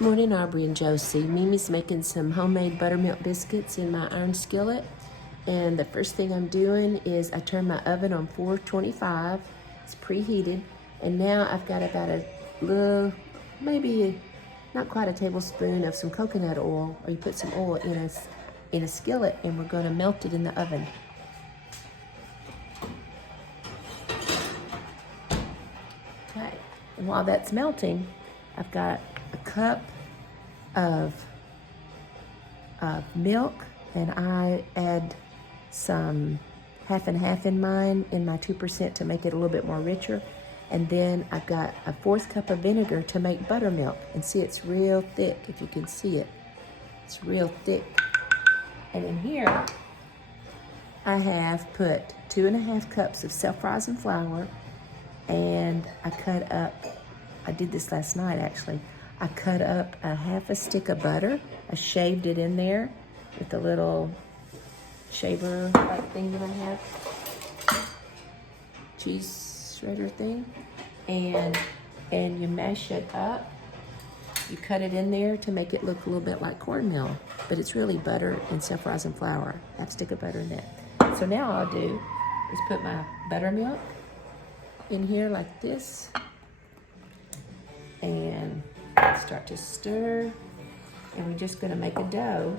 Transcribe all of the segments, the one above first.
Morning, Aubrey and Josie. Mimi's making some homemade buttermilk biscuits in my iron skillet. And the first thing I'm doing is I turn my oven on 425. It's preheated. And now I've got about a little, maybe not quite a tablespoon of some coconut oil, or you put some oil in a skillet, and we're gonna melt it in the oven. Okay, and while that's melting, I've got a cup of milk, and I add some half and half in mine in my 2% to make it a little bit more richer. And then I've got a 1/4 cup of vinegar to make buttermilk. And see, it's real thick, if you can see it. It's real thick. And in here, I have put 2½ cups of self-rising flour, and I did this last night actually. I cut up a half a stick of butter. I shaved it in there with a little shaver like thing that I have. Cheese shredder thing. And you mash it up. You cut it in there to make it look a little bit like cornmeal, but it's really butter and self-rising flour. Half stick of butter in that. So now all I'll do is put my buttermilk in here like this, and start to stir, and we're just gonna make a dough.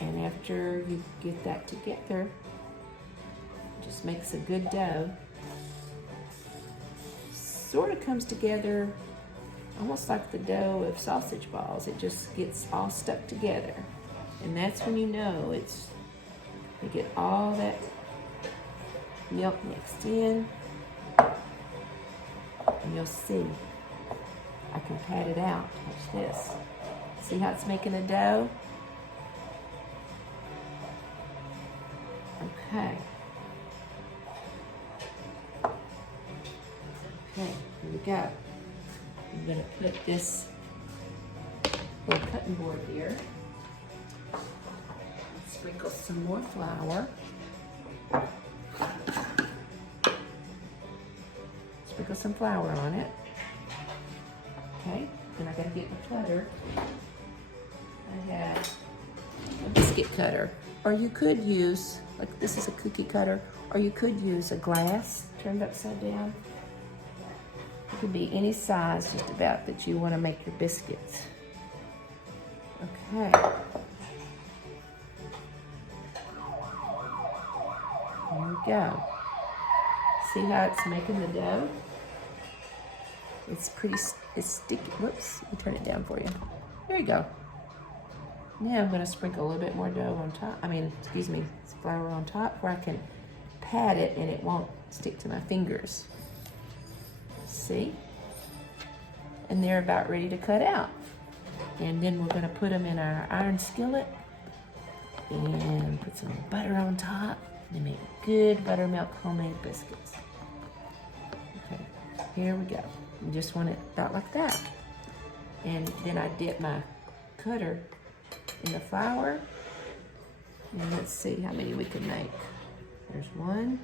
And after you get that together, just makes a good dough. Sort of comes together almost like the dough of sausage balls. It just gets all stuck together. And that's when you know you get all that milk mixed in. And you'll see, I can pat it out. Watch this. See how it's making a dough? Okay. Okay, here we go. I'm gonna put this little cutting board here. Sprinkle some more flour. Sprinkle some flour on it. Okay, then I gotta get my cutter. I have a biscuit cutter, or you could use, like this is a cookie cutter, or you could use a glass turned upside down. It could be any size just about that you want to make your biscuits. Okay. There we go. See how it's making the dough? It's sticky. Whoops, let me turn it down for you. There you go. Now I'm gonna sprinkle a little bit more dough on top. Flour on top where I can pat it and it won't stick to my fingers. See? And they're about ready to cut out. And then we're gonna put them in our iron skillet and put some butter on top and make good buttermilk homemade biscuits. Okay, here we go. You just want it about like that. And then I dip my cutter in the flour. And let's see how many we can make. There's 1,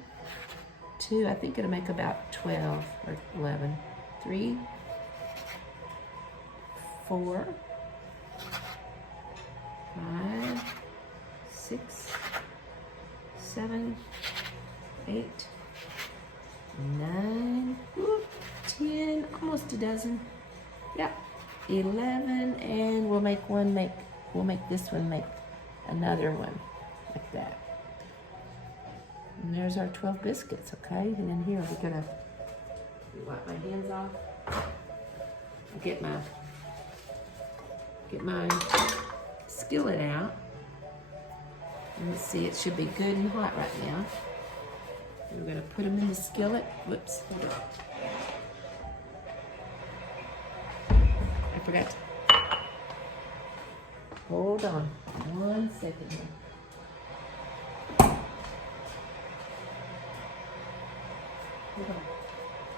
2, I think it'll make about 12 or 11. 3, 4, 5, 6, 7, 8, 9, 10, almost a dozen. Yep, 11, and we'll make this one make another one like that. And there's our 12 biscuits, okay? And then here we're gonna wipe my hands off. I'll get my skillet out. And let's see, it should be good and hot right now. We're gonna put them in the skillet. Whoops, hold on. I forgot to. Hold on 1 second here. Hold on.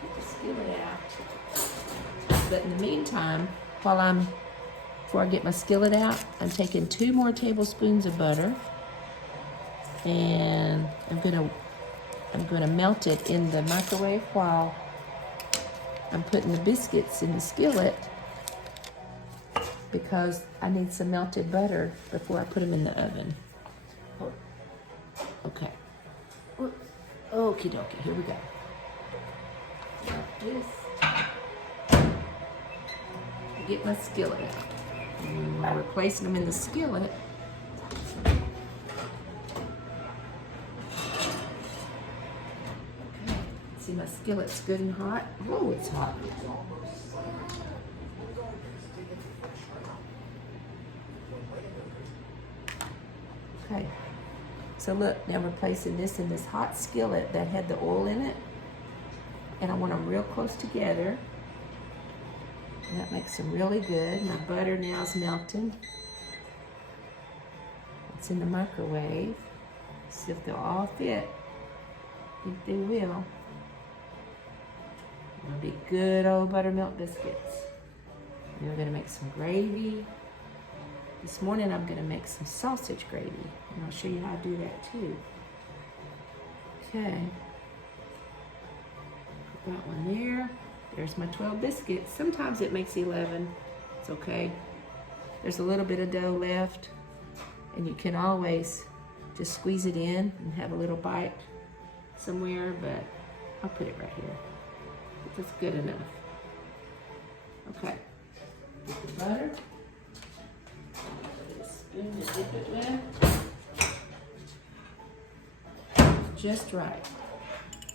Get the skillet out. But in the meantime, before I get my skillet out, I'm taking 2 more tablespoons of butter, and I'm gonna melt it in the microwave while I'm putting the biscuits in the skillet because I need some melted butter before I put them in the oven. Oh, okay. Okie dokie, here we go. Like this. Get my skillet out. And while replacing them in the skillet, okay, see my skillet's good and hot. Oh, it's hot. Okay, so look, now we're placing this in this hot skillet that had the oil in it, and I want them real close together. And that makes them really good. My butter now is melting. It's in the microwave. See if they'll all fit. I think they will. It'll be good old buttermilk biscuits. And we're gonna make some gravy. This morning I'm gonna make some sausage gravy, and I'll show you how to do that too. Okay. Put that one there. There's my 12 biscuits. Sometimes it makes 11. It's okay. There's a little bit of dough left, and you can always just squeeze it in and have a little bite somewhere, but I'll put it right here. That's good enough. Okay. Get the butter. Get a spoon to dip it with. Just right.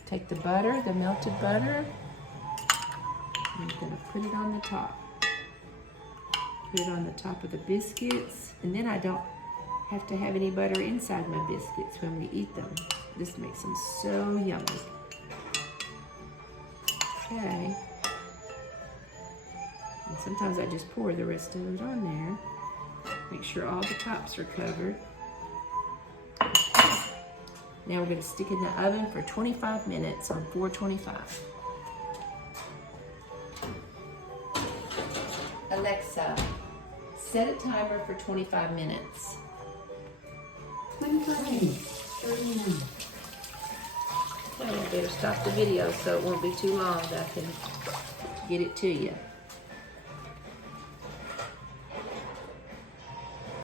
Take the butter, the melted butter. I'm going to put it on the top. Put it on the top of the biscuits. And then I don't have to have any butter inside my biscuits when we eat them. This makes them so yummy. Okay. And sometimes I just pour the rest of it on there. Make sure all the tops are covered. Now we're going to stick it in the oven for 25 minutes on 425. Alexa, set a timer for 25 minutes. 25 minutes. 30 minutes. Okay, I better stop the video so it won't be too long that I can get it to you.